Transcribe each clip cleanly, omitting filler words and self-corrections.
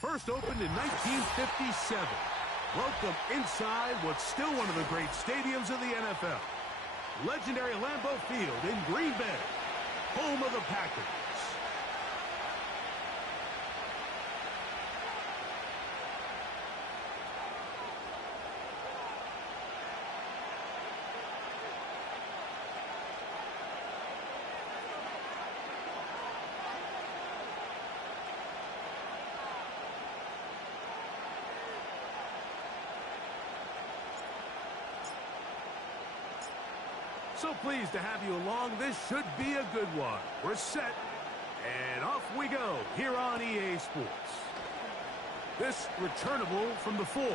First opened in 1957. Welcome inside what's still one of the great stadiums of the NFL. Legendary Lambeau Field in Green Bay, home of the Packers. So pleased to have you along. This should be a good one. We're set, and off we go here on EA Sports. This returnable from the 4. And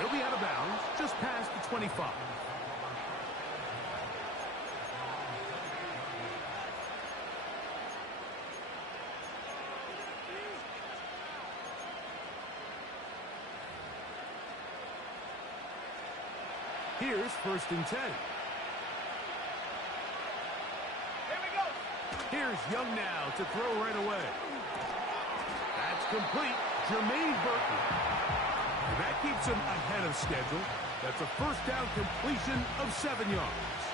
he'll be out of bounds just past the 25. Here's 1st and 10. Here we go. Here's Young now to throw right away. That's complete. Jermaine Burton. And that keeps him ahead of schedule. That's a first down completion of 7 yards.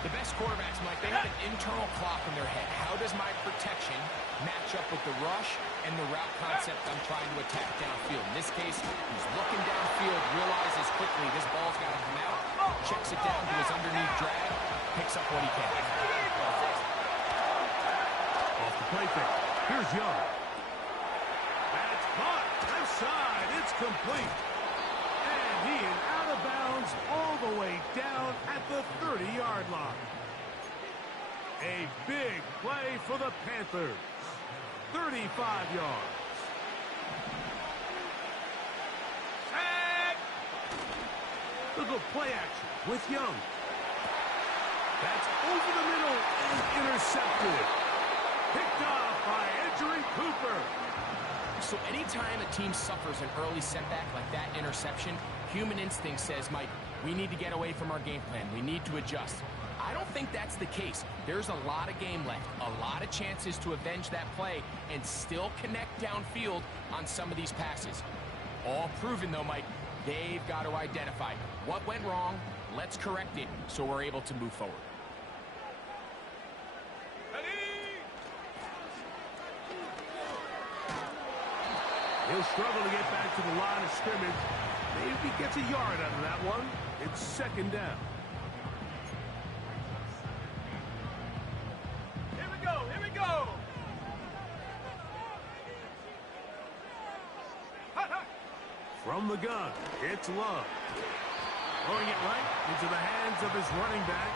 The best quarterbacks, Mike, they have an internal clock in their head. How does my protection match up with the rush and the route concept I'm trying to attack downfield? In this case, he's looking downfield, realizes quickly this ball's got to come out, checks it down to his underneath drag, picks up what he can. Off the play fake. Here's Young. That's caught. Left side. It's complete. And he is out of bounds all the way down at the 30-yard line. A big play for the Panthers. 35 yards. Sack! Look at play action with Young. That's over the middle and intercepted. Picked off by Edgerrin Cooper. So anytime a team suffers an early setback like that interception, human instinct says, Mike, we need to get away from our game plan. We need to adjust. I don't think that's the case. There's a lot of game left, a lot of chances to avenge that play and still connect downfield on some of these passes. All proven, though, Mike, they've got to identify what went wrong, let's correct it so we're able to move forward. He'll struggle to get back to the line of scrimmage. Maybe he gets a yard out of that one. It's 2nd down. Here we go. Here we go. From the gun, it's Love. Throwing it right into the hands of his running back.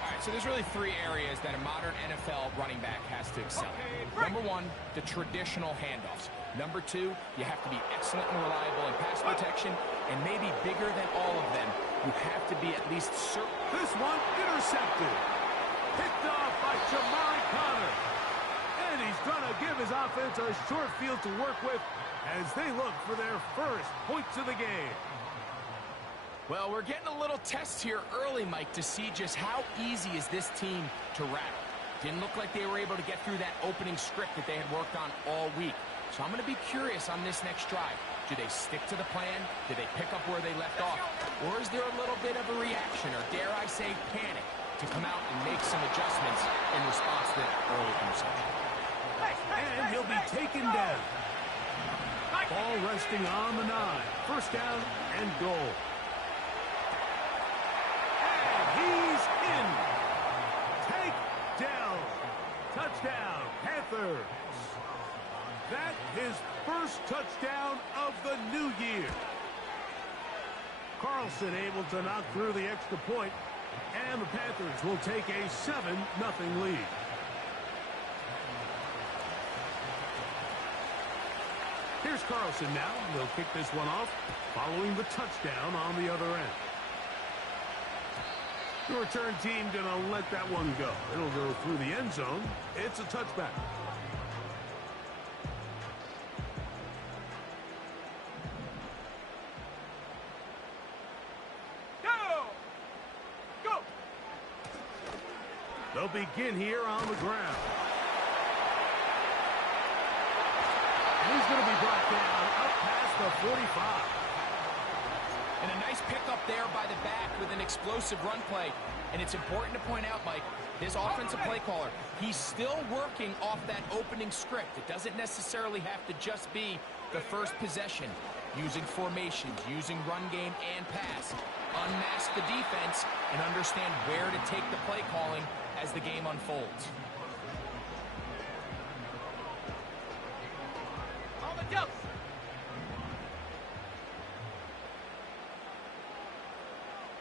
All right, so there's really 3 areas that a modern NFL running back has to excel in. Number 1, the traditional handoffs. Number 2, you have to be excellent and reliable in pass protection, and maybe bigger than all of them, you have to be at least certain. This one intercepted. Picked off by Jamari Connor. And he's going to give his offense a short field to work with as they look for their first points of the game. Well, we're getting a little test here early, Mike, to see just how easy is this team to rattle. Didn't look like they were able to get through that opening script that they had worked on all week. So I'm going to be curious on this next drive. Do they stick to the plan? Do they pick up where they left off? Or is there a little bit of a reaction, or dare I say panic, to come out and make some adjustments in response to that early interception? And he'll be taken down. Ball resting on the 9. First down and goal. And he's in. Take down. Touchdown, Panthers. That his first touchdown of the new year. Carlson able to knock through the extra point, and the Panthers will take a 7-0 lead. Here's Carlson now. He'll kick this one off following the touchdown on the other end. The return team going to let that one go. It'll go through the end zone. It's a touchback. Go! They'll begin here on the ground. He's going to be brought down up past the 45. And a nice pickup there by the back with an explosive run play. And it's important to point out, Mike, this offensive play caller, he's still working off that opening script. It doesn't necessarily have to just be the first possession. Using formations, using run game and pass. Unmask the defense and understand where to take the play calling as the game unfolds. On the deuce.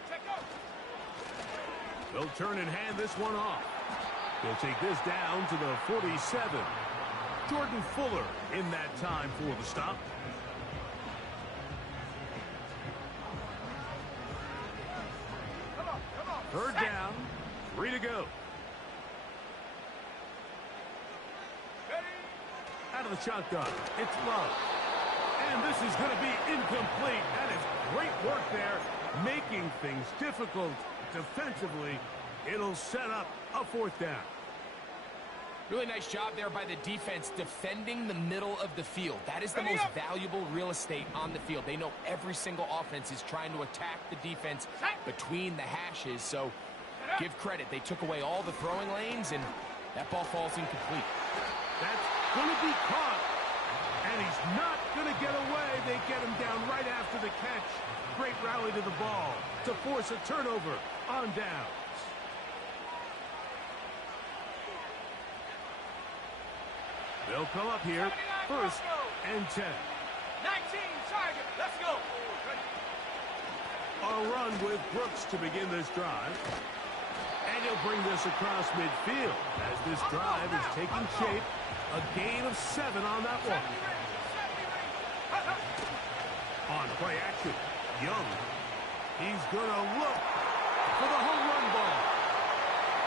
Check out. They'll turn and hand this one off. They'll take this down to the 47. Jordan Fuller in that time for the stop. Come on. Third down, 3 to go. Ready. Out of the shotgun, it's Love. And this is going to be incomplete. That is great work there, making things difficult defensively. It'll set up a fourth down. Really nice job there by the defense defending the middle of the field. That is the most valuable real estate on the field. They know every single offense is trying to attack the defense between the hashes. So give credit. They took away all the throwing lanes, and that ball falls incomplete. That's going to be caught. And he's not going to get away. They get him down right after the catch. Great rally to the ball to force a turnover on downs. They'll come up here, first and 10. 19, target. Let's go. A run with Brooks to begin this drive. And he'll bring this across midfield as this drive is taking shape. A gain of 7 on that one. On play action, Young. He's going to look for the home run ball.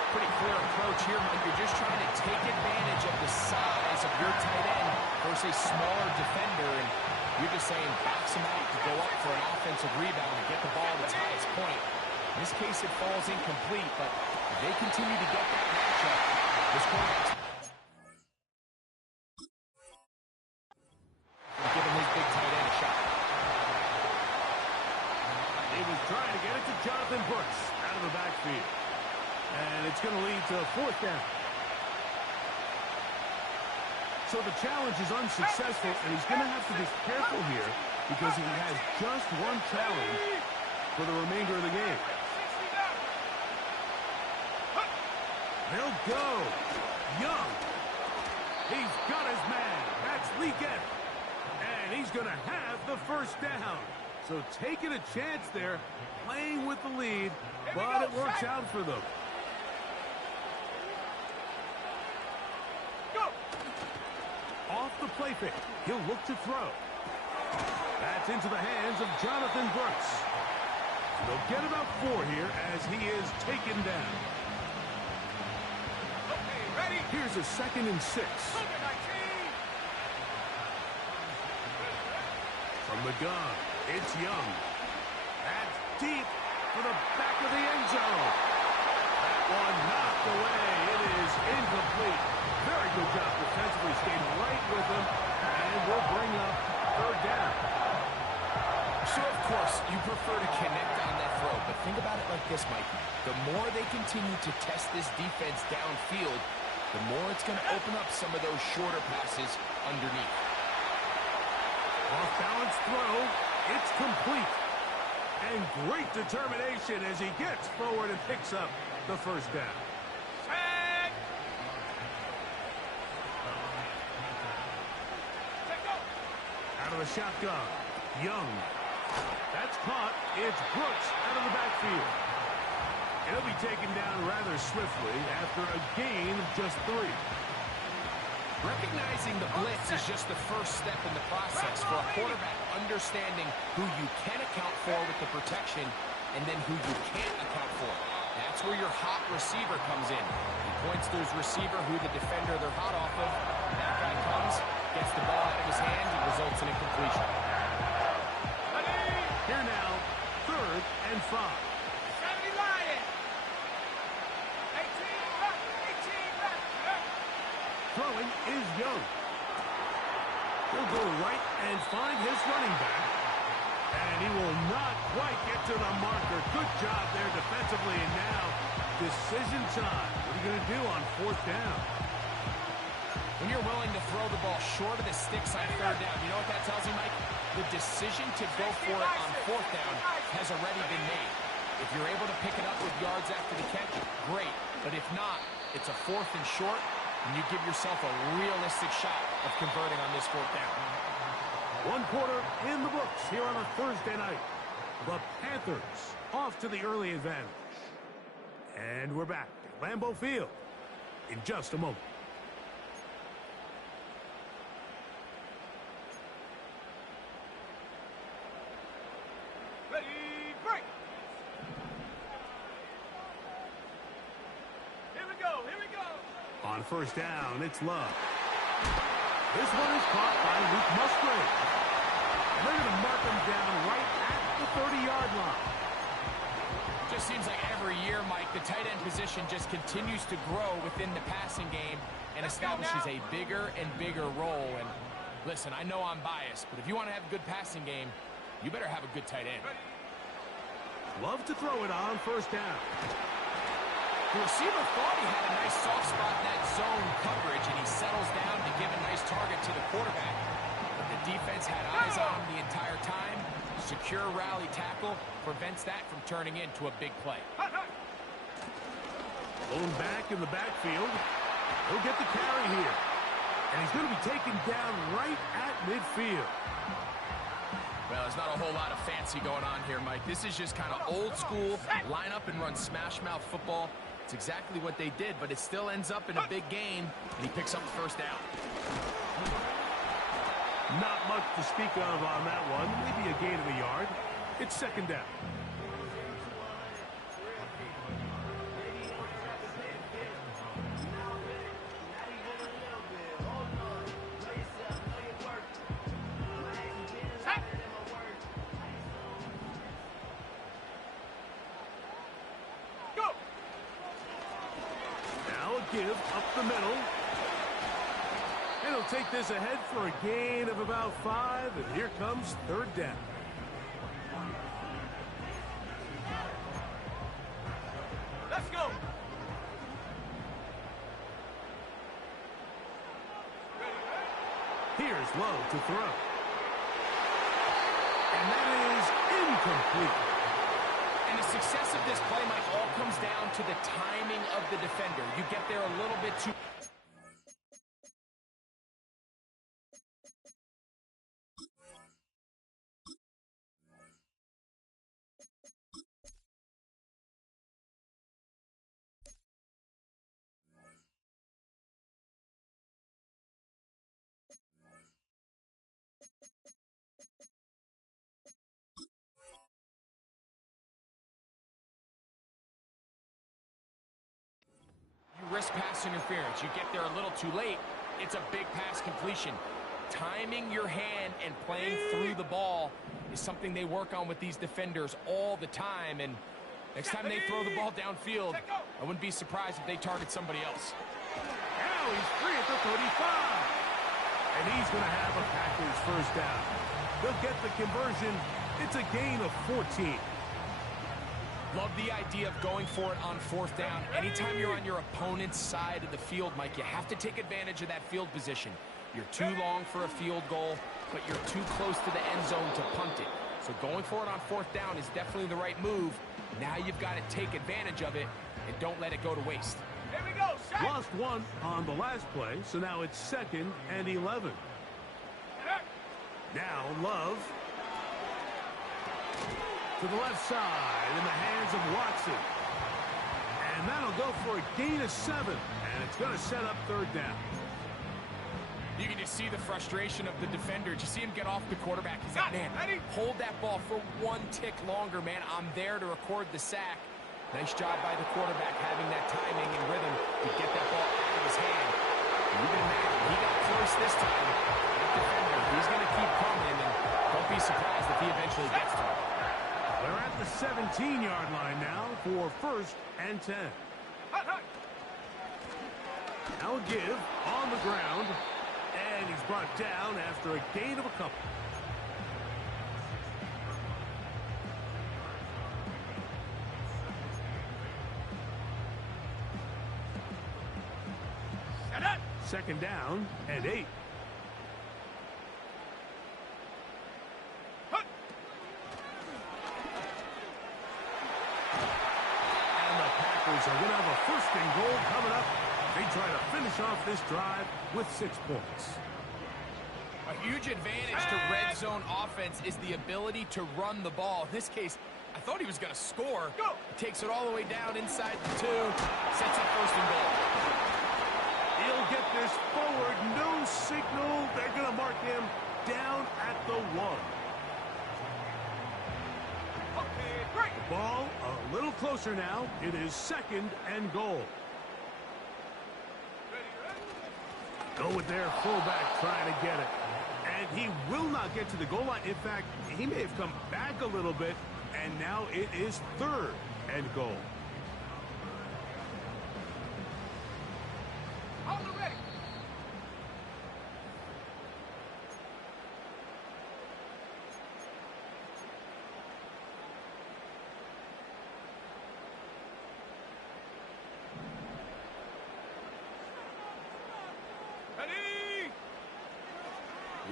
Pretty clear approach here, Mike. You're just trying to take advantage of the size of your tight end versus a smaller defender, and you're just saying box him out to go up for an offensive rebound and get the ball at its highest point. In this case, it falls incomplete, but if they continue to get that matchup, this quarterback's giving his big tight end a shot. He was trying to get it to Jonathan Brooks out of the backfield. And it's going to lead to a fourth down. So the challenge is unsuccessful, and he's going to have to be careful here because he has just one challenge for the remainder of the game. They'll go. Young. He's got his man. That's Leggett. And he's going to have the first down. So taking a chance there, playing with the lead, but it works out for them. Off the play fake, he'll look to throw. That's into the hands of Jonathan Brooks. They'll get about 4 here as he is taken down. Okay, ready. Here's a 2nd and 6. From the gun, it's Young. That's deep for the back of the end zone. That one knocked away. It is incomplete. Very good job defensively, stayed right with him, and will bring up third down. So, of course, you prefer to connect on that throw, but think about it like this, Mikey. The more they continue to test this defense downfield, the more it's going to open up some of those shorter passes underneath. Off-balance throw, it's complete. And great determination as he gets forward and picks up the first down. Out of the shotgun, Young. That's caught. It's Brooks out of the backfield. He'll be taken down rather swiftly after a gain of just 3. Recognizing the blitz is just the first step in the process for a quarterback, understanding who you can account for with the protection and then who you can't account for. That's where your hot receiver comes in. He points to his receiver who the defender they're hot off of. That guy comes, gets the ball out of his hands, and results in a completion. Here now, 3rd and 5. 70 Lions. 18 left. Throwing is Young. He'll go right and find his running back. And he will not quite get to the marker. Good job there defensively. And now, decision time. What are you going to do on fourth down? When you're willing to throw the ball short of the sticks on third down, you know what that tells you, Mike? The decision to go for it on fourth down has already been made. If you're able to pick it up with yards after the catch, great. But if not, it's a fourth and short, and you give yourself a realistic shot of converting on this fourth down. One quarter in the books here on a Thursday night. The Panthers off to the early advantage. And we're back at Lambeau Field in just a moment. On first down, it's Love. This one is caught by Luke Musgrave. And they're going to mark him down right at the 30-yard line. Just seems like every year, Mike, the tight end position just continues to grow within the passing game and establishes a bigger and bigger role. And listen, I know I'm biased, but if you want to have a good passing game, you better have a good tight end. Love to throw it on first down. The receiver thought he had a nice soft spot in that zone coverage, and he settles down to give a nice target to the quarterback. But the defense had eyes on him the entire time. Secure rally tackle prevents that from turning into a big play. Blown back in the backfield. He'll get the carry here. And he's going to be taken down right at midfield. Well, there's not a whole lot of fancy going on here, Mike. This is just kind of old school, line up and run smash mouth football. It's exactly what they did, but it still ends up in a big game, and he picks up the first down. Not much to speak of on that one. Maybe a gain of a yard. It's second down. Give up the middle. And he'll take this ahead for a gain of about 5, and here comes third down. Let's go. Here's Lowe to throw. And that is incomplete. And the success of this play, Mike, all comes down to the timing of the defender. You get there a little bit too... risk pass interference. You get there a little too late. It's a big pass completion. Timing your hand and playing through the ball is something they work on with these defenders all the time. And next time they throw the ball downfield, I wouldn't be surprised if they target somebody else. Now he's free at the 35. And he's going to have a Packers first down. They'll get the conversion. It's a gain of 14. Love the idea of going for it on fourth down. Anytime you're on your opponent's side of the field, Mike, you have to take advantage of that field position. You're too long for a field goal, but you're too close to the end zone to punt it. So going for it on fourth down is definitely the right move. Now you've got to take advantage of it and don't let it go to waste. Here we go, set. Lost one on the last play, so now it's 2nd and 11. Now Love to the left side in the hands of Watson. And that'll go for a gain of 7. And it's going to set up third down. You can just see the frustration of the defender. Did you see him get off the quarterback? He's like, man, hold that ball for one tick longer, man. I'm there to record the sack. Nice job by the quarterback having that timing and rhythm to get that ball out of his hand. And you can imagine, he got close this time. That defender, he's going to keep coming, and don't be surprised if he eventually gets to him. They're at the 17-yard line now for 1st and 10. Now give on the ground. And he's brought down after a gain of a couple. Second down and 8. Are going to have a first and goal coming up. They try to finish off this drive with 6 points. A huge advantage to red zone offense is the ability to run the ball. In this case, I thought he was going to score. Takes it all the way down inside the 2. Sets up first and goal. He'll get this forward. No signal. They're going to mark him down at the 1. Ball a little closer now. It is second and goal. Go with their fullback trying to get it. And he will not get to the goal line. In fact, he may have come back a little bit. And now it is third and goal.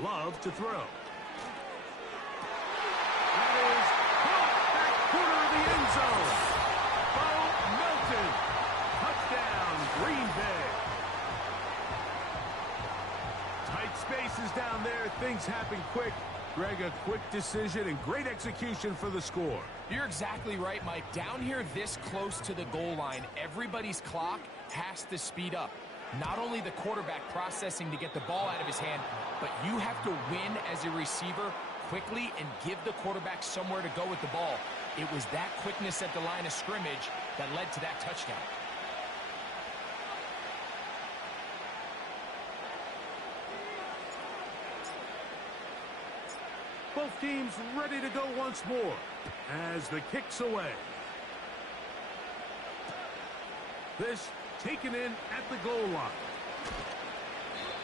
Love to throw. That is caught back corner of the end zone. Bo Melton. Touchdown, Green Bay. Tight spaces down there. Things happen quick. Greg, a quick decision and great execution for the score. You're exactly right, Mike. Down here this close to the goal line, everybody's clock has to speed up. Not only the quarterback processing to get the ball out of his hand, but you have to win as a receiver quickly and give the quarterback somewhere to go with the ball. It was that quickness at the line of scrimmage that led to that touchdown. Both teams ready to go once more as the kick's away. This taken in at the goal line.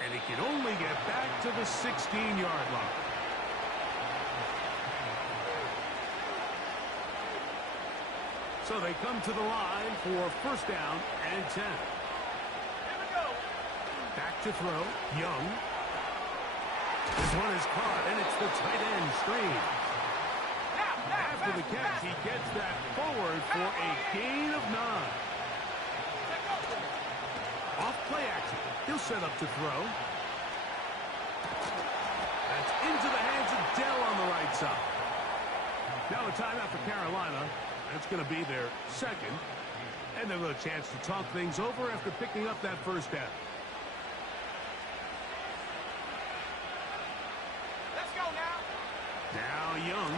And he can only get back to the 16-yard line. So they come to the line for first down and 10. Here we go. Back to throw. Young. This one is caught, and it's the tight end screen. After the catch, he gets that forward for a gain of 9. Off play action. He'll set up to throw. That's into the hands of Dell on the right side. Now a timeout for Carolina. That's going to be their second. And they'll have a chance to talk things over after picking up that first down. Let's go now. Now Young.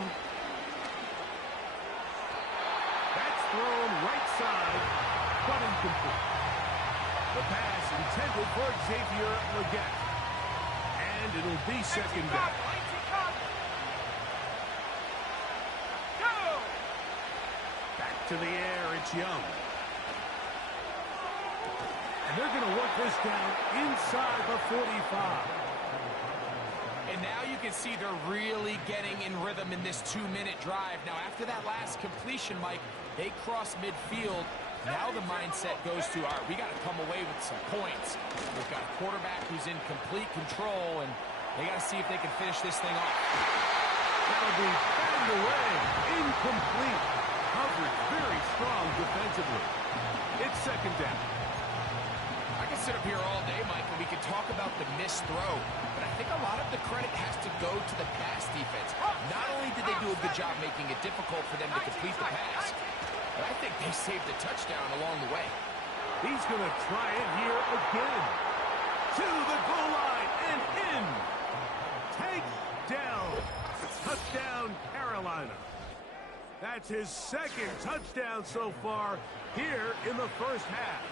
That's thrown right side, but incomplete. The pass intended for Xavier Legette. And it'll be second down. Back to the air, it's Young. And they're going to work this down inside the 45. And now you can see they're really getting in rhythm in this 2-minute drive. Now, after that last completion, Mike, they cross midfield. Now the mindset goes to, all right, we got to come away with some points. We've got a quarterback who's in complete control, and they got to see if they can finish this thing off. That'll be batted away. Incomplete. Coverage very strong defensively. It's second down. I can sit up here all day, Mike, and we can talk about the missed throw, but I think a lot of the credit has to go to the pass defense. Not only did they do a good job making it difficult for them to complete the pass, but I think they saved a touchdown along the way. He's going to try it here again. To the goal line and in. Take down. Touchdown, Carolina. That's his second touchdown so far here in the first half.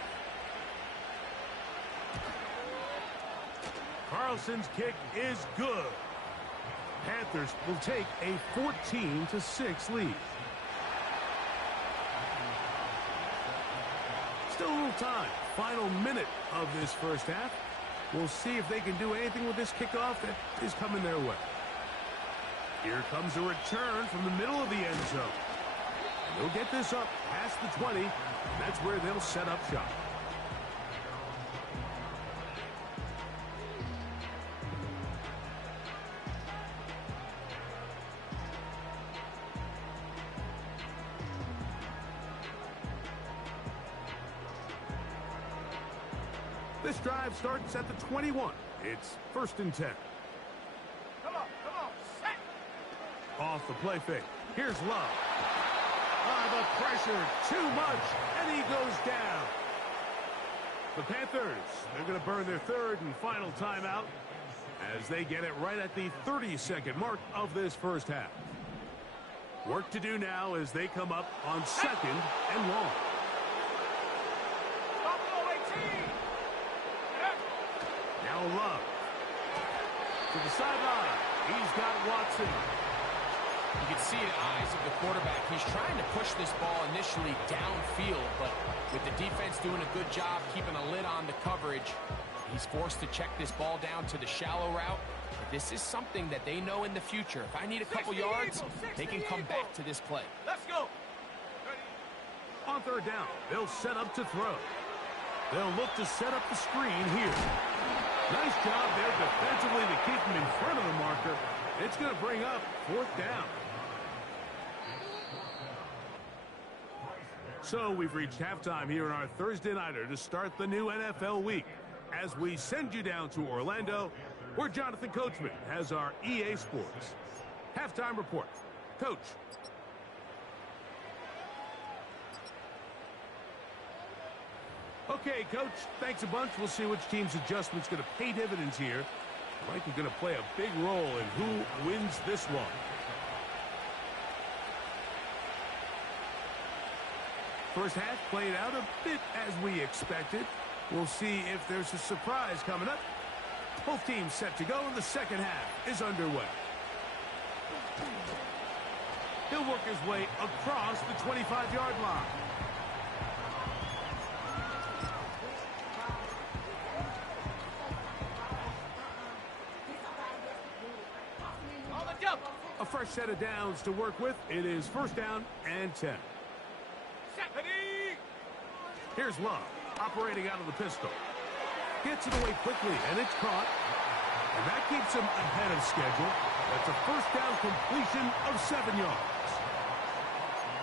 Carlson's kick is good. Panthers will take a 14-6 lead. Still a little time. Final minute of this first half. We'll see if they can do anything with this kickoff that is coming their way. Here comes a return from the middle of the end zone. And they'll get this up past the 20, and that's where they'll set up shop. This drive starts at the 21. It's 1st and 10. Come on, set. Off the play fake. Here's Love. The pressure, too much, and he goes down. The Panthers, they're going to burn their 3rd and final timeout as they get it right at the 30-second mark of this first half. Work to do now as they come up on 2nd and long. Now Love. To the sideline. He's got Watson. You can see the eyes of the quarterback. He's trying to push this ball initially downfield, but with the defense doing a good job keeping a lid on the coverage, he's forced to check this ball down to the shallow route. But this is something that they know in the future. If I need a couple yards, they can come back to this play. Let's go. On 3rd down, they'll set up to throw. They'll look to set up the screen here. Nice job there defensively to keep him in front of the marker. It's going to bring up 4th down. So we've reached halftime here in our Thursday Nighter to start the new NFL week. As we send you down to Orlando, where Jonathan Coachman has our EA Sports halftime report. Coach. Okay, Coach, thanks a bunch. We'll see which team's adjustment's going to pay dividends here. Mike is going to play a big role in who wins this one. First half played out a bit as we expected. We'll see if there's a surprise coming up. Both teams set to go, and the second half is underway. He'll work his way across the 25-yard line. A fresh set of downs to work with. It is 1st down and 10. Here's Love, operating out of the pistol. Gets it away quickly, and it's caught. And that keeps him ahead of schedule. That's a 1st down completion of 7 yards.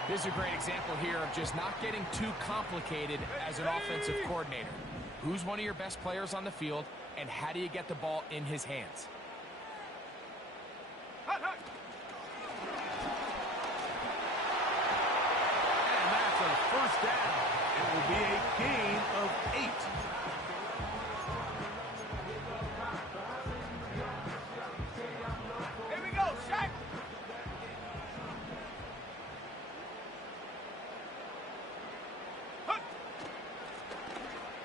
This is a great example here of just not getting too complicated as an offensive coordinator. Who's one of your best players on the field, and how do you get the ball in his hands? And that's a 1st down. It will be a gain of 8. Here we go, Shaq.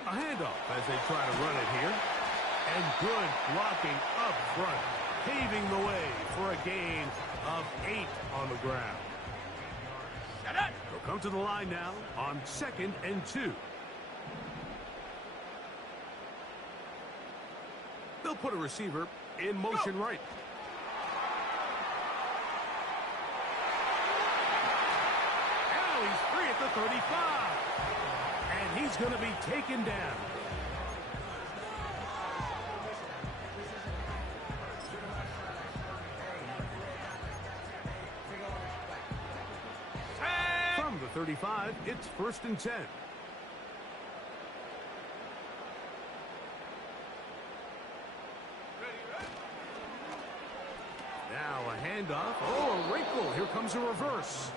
A handoff as they try to run it here. And good blocking up front, paving the way for a gain of 8 on the ground. They'll come to the line now on 2nd and 2. They'll put a receiver in motion right. Now he's free at the 35. And he's going to be taken down. From the 35, it's 1st and 10. Now a handoff. Oh, a wrinkle. Here comes a reverse.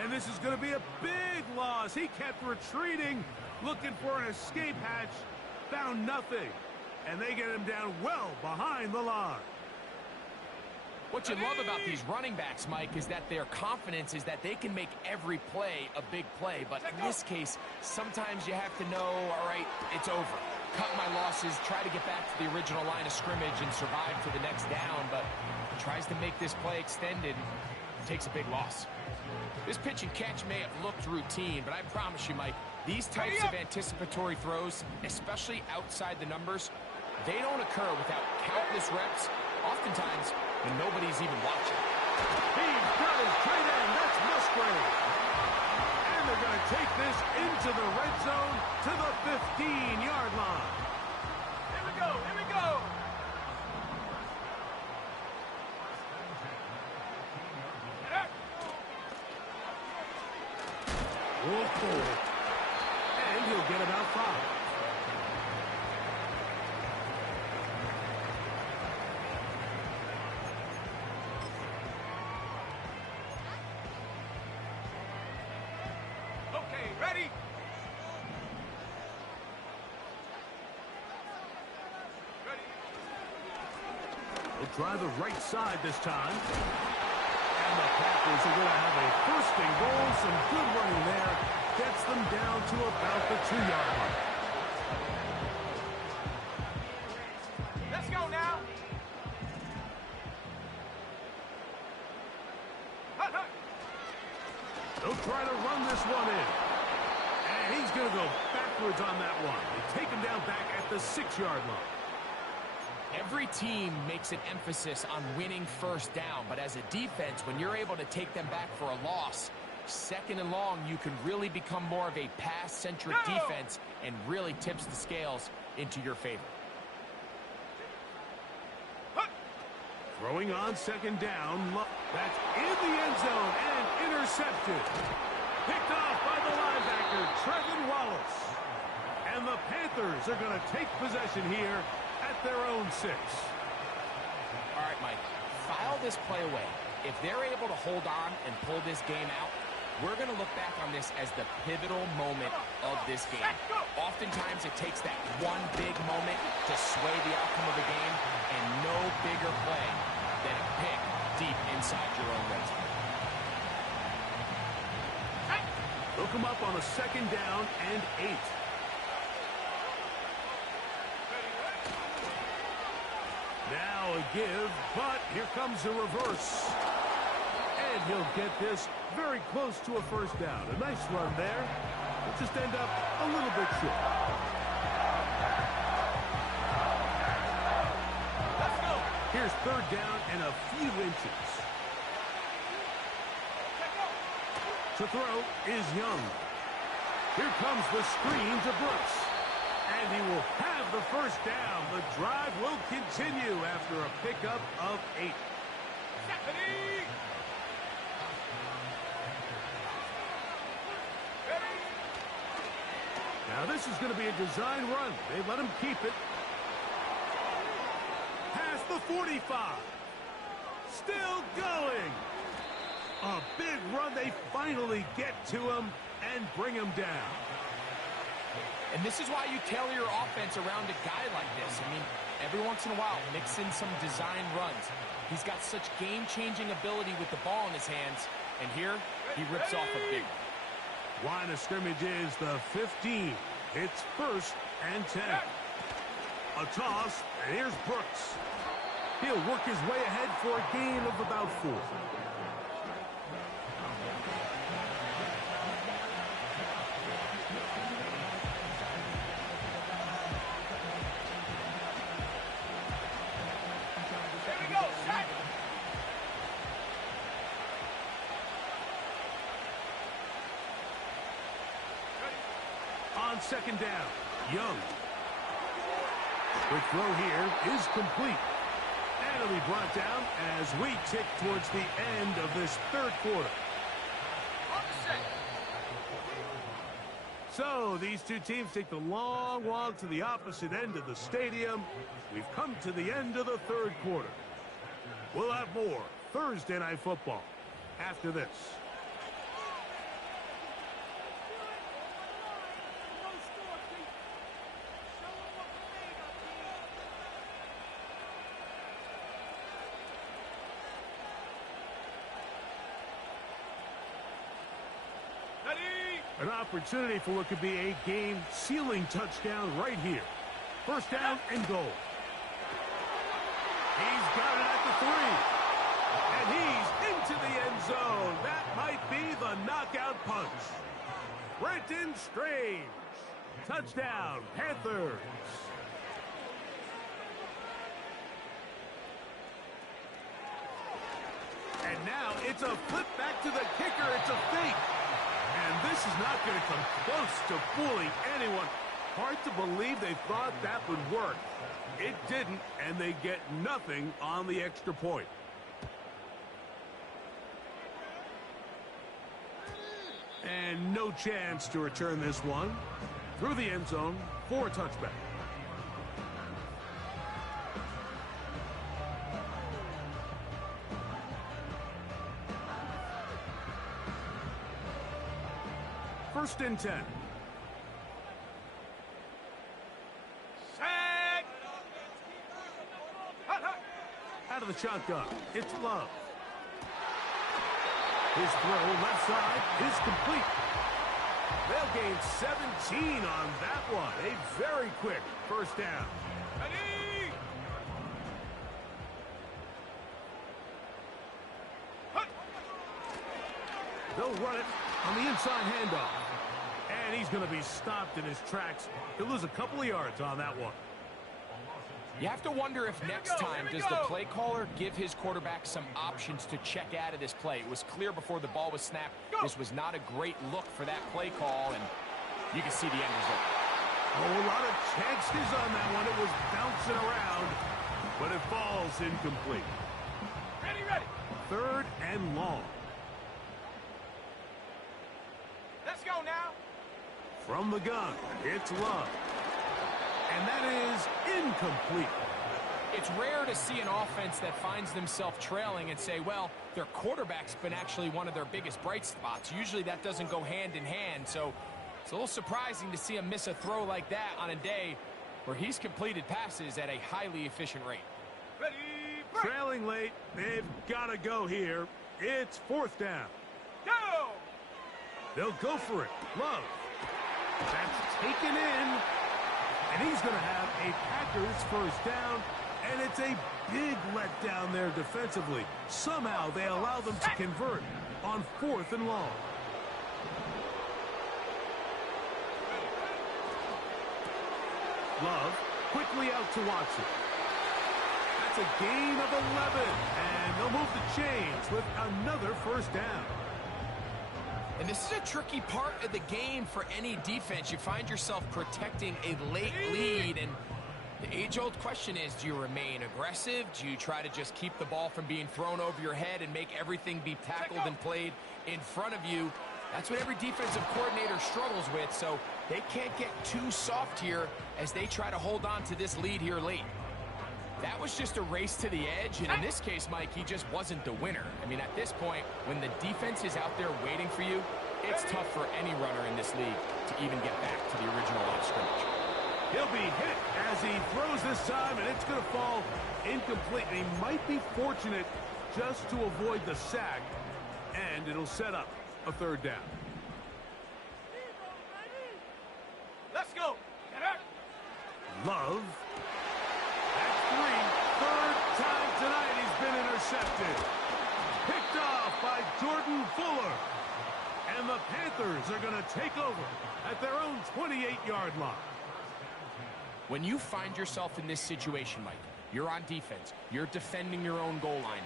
And this is going to be a big loss. He kept retreating, looking for an escape hatch. Found nothing. And they get him down well behind the line. What you love about these running backs, Mike, is that their confidence is that they can make every play a big play. But in this case, sometimes you have to know, all right, it's over. Cut my losses, try to get back to the original line of scrimmage and survive to the next down. But tries to make this play extended, takes a big loss. This pitch and catch may have looked routine, but I promise you, Mike, these types of anticipatory throws, especially outside the numbers, they don't occur without countless reps, oftentimes when nobody's even watching. He's got his tight end. That's Musgrave. And they're going to take this into the red zone to the 15-yard line. Here we go. Here we go. Whoa. And he'll get about 5. Okay, ready? Ready. They'll try the right side this time. And the Panthers are going to have a first and goal. Some good running there. Gets them down to about the 2-yard line. Let's go now. Hut, hut. They'll try to run this one in. And he's going to go backwards on that one. They take him down back at the 6-yard line. Every team makes an emphasis on winning first down, but as a defense, when you're able to take them back for a loss, second and long, you can really become more of a pass-centric defense and really tips the scales into your favor. Throwing on second down. That's in the end zone and intercepted. Picked off by the linebacker, Trevin Wallace. And the Panthers are going to take possession here at their own 6. All right, Mike, file this play away. If they're able to hold on and pull this game out, we're going to look back on this as the pivotal moment of this game. Oftentimes, it takes that one big moment to sway the outcome of the game, and no bigger play than a pick deep inside your own red zone. Look him up on a second down and 8. Now a give, but here comes a reverse. And he'll get this very close to a first down. A nice run there. We'll just end up a little bit short. Let's go. Here's third down and a few inches. To throw is Young. Here comes the screen to Brooks. And he will have the first down. The drive will continue after a pickup of 8. Stephanie. Ready. Now this is going to be a design run. They let him keep it. Past the 45. Still going. A big run. They finally get to him and bring him down. And this is why you tailor your offense around a guy like this. I mean, every once in a while, mix in some design runs. He's got such game-changing ability with the ball in his hands. And here, he rips off a big one. Line of scrimmage is the 15. It's first and 10. A toss, and here's Brooks. He'll work his way ahead for a gain of about 4. On second down, Young. Quick throw here is complete. And it'll be brought down as we tick towards the end of this third quarter. So these two teams take the long walk to the opposite end of the stadium. We've come to the end of the third quarter. We'll have more Thursday Night Football after this. An opportunity for what could be a game-sealing touchdown right here. First down and goal. He's got it at the 3. And he's into the end zone. That might be the knockout punch. Brenton Strange. Touchdown, Panthers. It's a flip back to the kicker. It's a fake. And this is not going to come close to fooling anyone. Hard to believe they thought that would work. It didn't, and they get nothing on the extra point. And no chance to return this one. Through the end zone for a touchback. First and 10. Sack! Hut, hut. Out of the shotgun, it's Love. His throw left side is complete. They'll gain 17 on that one. A very quick first down. Ready! Hut. They'll run it on the inside handoff. And he's going to be stopped in his tracks. He'll lose a couple of yards on that one. You have to wonder if next time does the play caller give his quarterback some options to check out of this play. It was clear before the ball was snapped. This was not a great look for that play call, and you can see the end result. Oh, a lot of chances on that one. It was bouncing around, but it falls incomplete. Ready, ready. Third and long. Let's go now. From the gun, it's Love. And that is incomplete. It's rare to see an offense that finds themselves trailing and say, well, their quarterback's been actually one of their biggest bright spots. Usually that doesn't go hand in hand, so it's a little surprising to see him miss a throw like that on a day where he's completed passes at a highly efficient rate. Ready, break. Trailing late, they've got to go here. It's fourth down. Go! They'll go for it. Love. That's taken in. And he's going to have a Packers first down, and it's a big letdown there defensively. Somehow they allow them to convert on fourth and long. Love quickly out to Watson. That's a gain of 11, and they'll move the chains with another first down. And this is a tricky part of the game for any defense. You find yourself protecting a late lead, and the age-old question is, do you remain aggressive? Do you try to just keep the ball from being thrown over your head and make everything be tackled and played in front of you? That's what every defensive coordinator struggles with, so they can't get too soft here as they try to hold on to this lead here late. That was just a race to the edge, and in this case, Mike, he just wasn't the winner. I mean, at this point, when the defense is out there waiting for you, it's tough for any runner in this league to even get back to the original line of scrimmage. He'll be hit as he throws this time, and it's going to fall incomplete. He might be fortunate just to avoid the sack, and it'll set up a third down. Let's go. Get up. Love. That's three. Third time tonight he's been intercepted. Picked off by Jordan Fuller. And the Panthers are going to take over at their own 28-yard line. When you find yourself in this situation, Mike, you're on defense, you're defending your own goal line,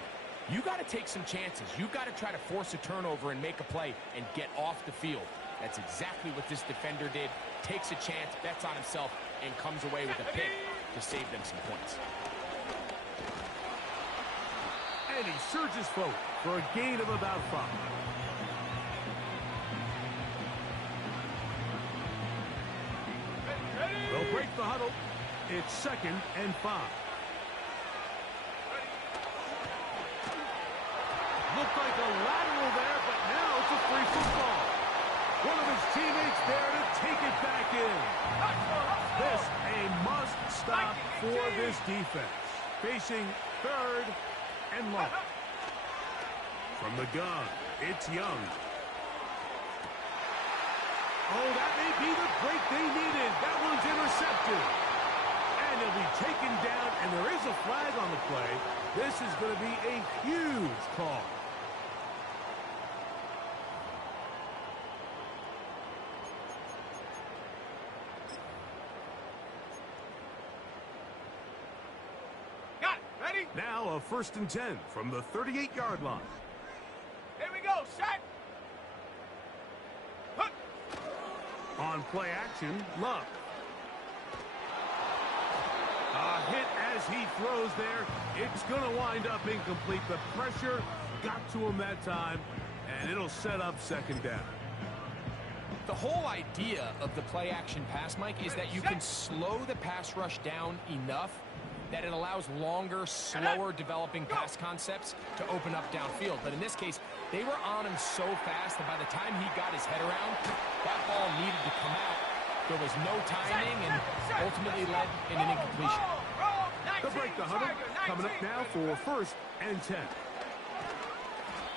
you got to take some chances. You got to try to force a turnover and make a play and get off the field. That's exactly what this defender did. Takes a chance, bets on himself, and comes away with a pick to save them some points. And he surges forward for a gain of about 5. They'll break the huddle. It's 2nd and 5. Looked like a lateral there, but now it's a free football. One of his teammates there to take it back in. This a must stop for this defense. Facing 3rd and long. From the gun, it's Young. Oh, that may be the break they needed. That one's intercepted. And he'll be taken down, and there is a flag on the play. This is going to be a huge call. Got it. Ready? Now a 1st and 10 from the 38-yard line. On play action, Love. A hit as he throws there. It's going to wind up incomplete. The pressure got to him that time, and it'll set up second down. The whole idea of the play action pass, Mike, is that you can slow the pass rush down enough that it allows longer, slower developing pass concepts to open up downfield. But in this case, they were on him so fast that by the time he got his head around, that ball needed to come out. There was no timing and ultimately led in an incompletion. They'll break the huddle. Coming up now for 1st and 10.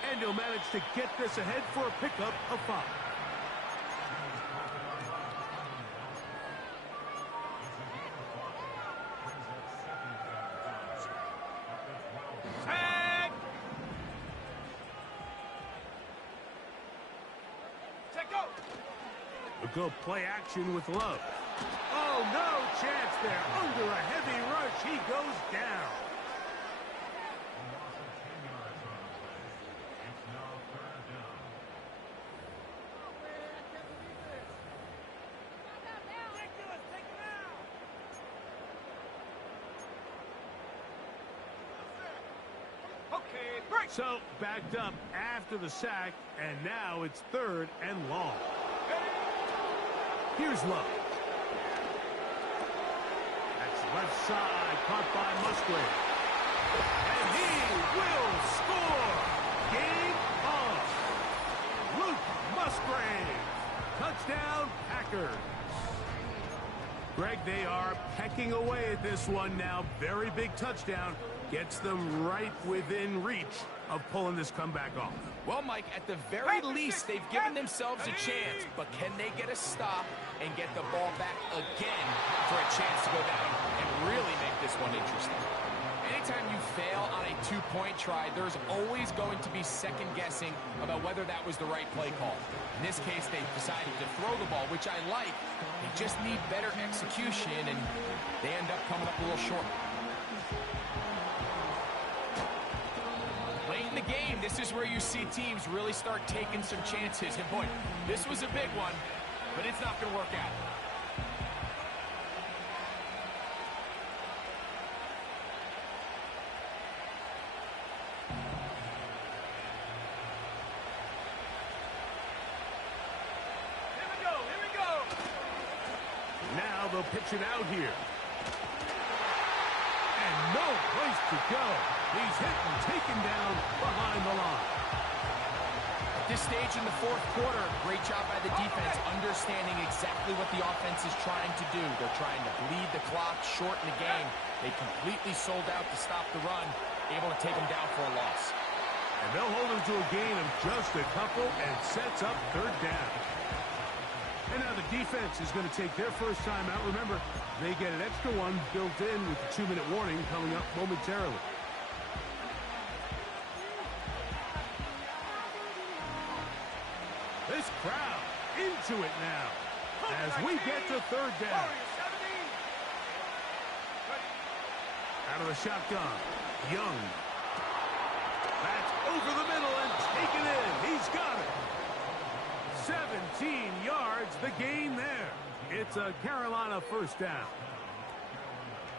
And he'll manage to get this ahead for a pickup of 5. We'll go play action with Love. Oh, no chance there. Under a heavy rush, he goes down. So, backed up after the sack, and now it's 3rd and long. Here's Love. That's left side, caught by Musgrave. And he will score! Game on! Luke Musgrave! Touchdown, Packers! Greg, they are pecking away at this one now. Very big touchdown. Gets them right within reach of pulling this comeback off. Well, Mike, at the very least, they've given themselves a chance, but can they get a stop and get the ball back again for a chance to go down and really make this one interesting? Anytime you fail on a 2-point try, there's always going to be second guessing about whether that was the right play call. In this case, they decided to throw the ball, which I like. They just need better execution, and they end up coming up a little short. Late in the game, this is where you see teams really start taking some chances. And boy, this was a big one, but it's not going to work out. Here we go. Now they'll pitch it out here. And no place to go. He's hit and taken down behind the line. At this stage in the 4th quarter, great job by the defense, understanding exactly what the offense is trying to do. They're trying to bleed the clock, shorten the game. They completely sold out to stop the run, able to take them down for a loss. And they'll hold him to a gain of just a couple and sets up 3rd down. And now the defense is going to take their first time out. Remember, they get an extra one built in with the 2-minute warning coming up momentarily. This crowd into it now as we get to 3rd down. Out of the shotgun, Young. That's over the middle and taken in. He's got it. 17 yards, the gain there. It's a Carolina 1st down.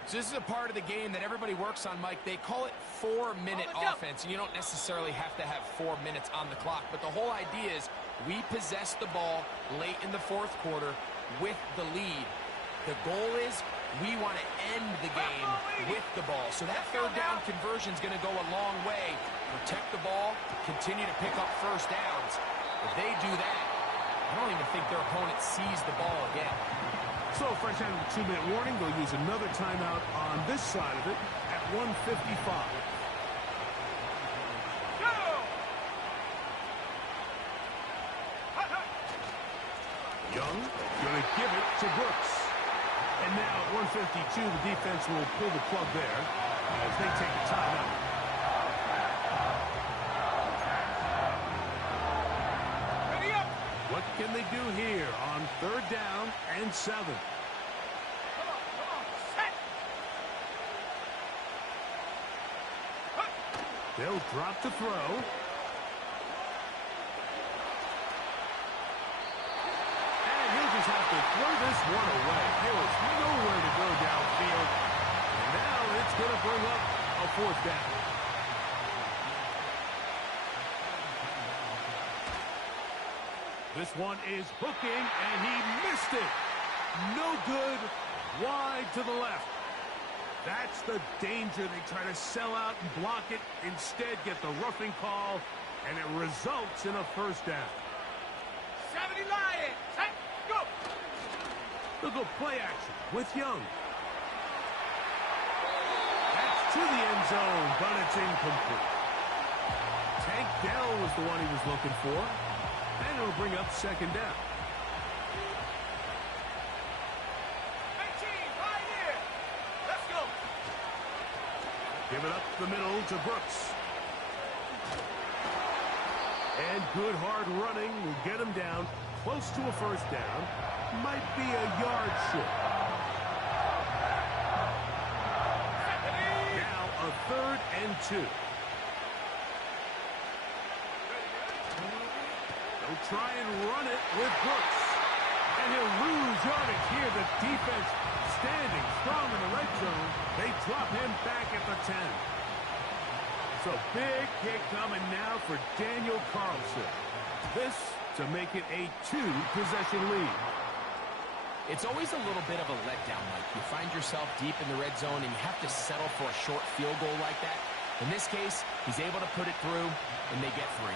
So this is a part of the game that everybody works on, Mike. They call it 4-minute offense, and you don't necessarily have to have 4 minutes on the clock. But the whole idea is we possess the ball late in the 4th quarter with the lead. The goal is we want to end the game with the ball. So that 3rd down conversion is going to go a long way. Protect the ball, continue to pick up 1st downs. If they do that, I don't even think their opponent sees the ball again. So fresh out of the 2-minute warning, they'll use another timeout on this side of it at 1:55. Young going to give it to Brooks. And now at 1:52, the defense will pull the plug there as they take a timeout. What can they do here on 3rd down and 7? They'll drop to throw. And he'll just have to throw this one away. There was nowhere to go downfield. And now it's going to bring up a fourth down. This one is hooking, and he missed it. No good. Wide to the left. That's the danger. They try to sell out and block it. Instead, get the roughing call, and it results in a first down. 70 Lions. Hey, go. They'll go play action with Young. That's to the end zone, but it's incomplete. Tank Dell was the one he was looking for, and it'll bring up second down. Give it up the middle to Brooks. And good hard running will get him down close to a first down. Might be a yard short. Now a 3rd and 2. They'll try and run it with Brooks. And he'll lose yardage here. The defense standing strong in the red zone. They drop him back at the 10. So big kick coming now for Daniel Carlson. This to make it a 2-possession lead. It's always a little bit of a letdown, Mike. You find yourself deep in the red zone and you have to settle for a short field goal like that. In this case, he's able to put it through and they get 3.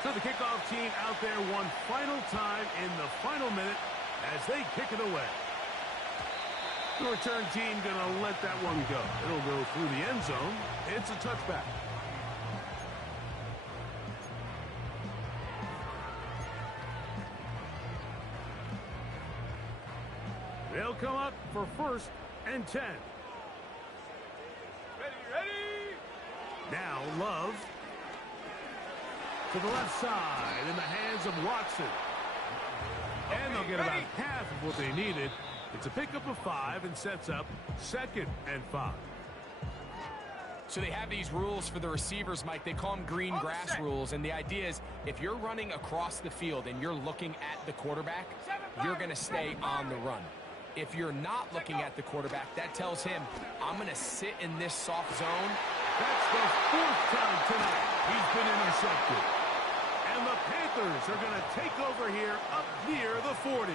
So the kickoff team out there one final time in the final minute as they kick it away. The return team going to let that one go. It'll go through the end zone. It's a touchback. They'll come up for 1st and 10. Ready. Now Love to the left side in the hands of Watson. And they'll get about half of what they needed. It's a pickup of 5 and sets up 2nd and 5. So they have these rules for the receivers, Mike. They call them green grass rules. And the idea is if you're running across the field and you're looking at the quarterback, you're going to stay on the run. If you're not looking at the quarterback, that tells him, I'm going to sit in this soft zone. That's the 4th time tonight he's been intercepted. And the Panthers are going to take over here up near the 40.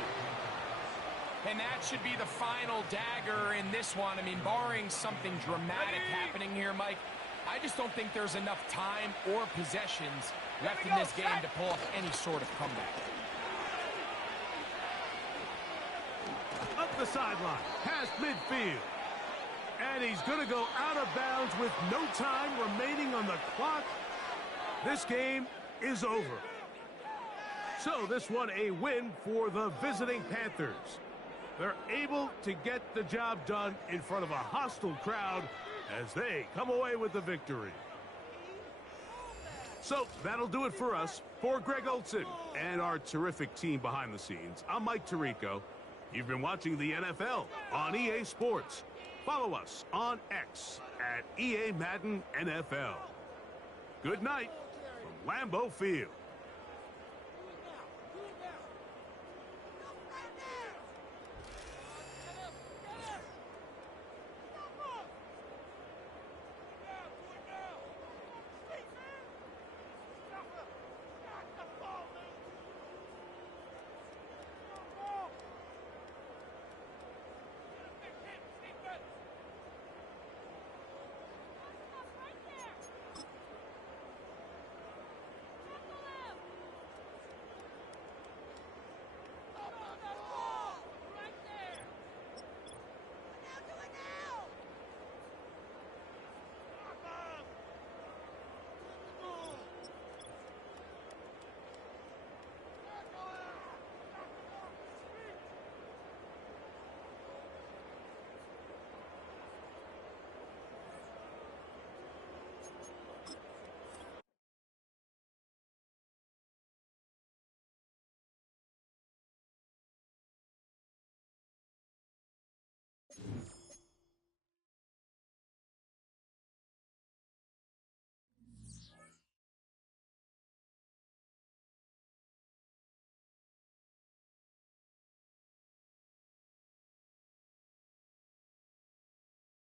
And that should be the final dagger in this one. I mean, barring something dramatic happening here, Mike, I just don't think there's enough time or possessions left in this game to pull off any sort of comeback. Up the sideline, past midfield. And he's going to go out of bounds with no time remaining on the clock. This game is over. So this one a win for the visiting Panthers. They're able to get the job done in front of a hostile crowd as they come away with the victory. So that'll do it for us. For Greg Olson and our terrific team behind the scenes, I'm Mike Tirico. You've been watching the NFL on EA Sports. Follow us on X at EA Madden NFL. Good night from Lambeau Field.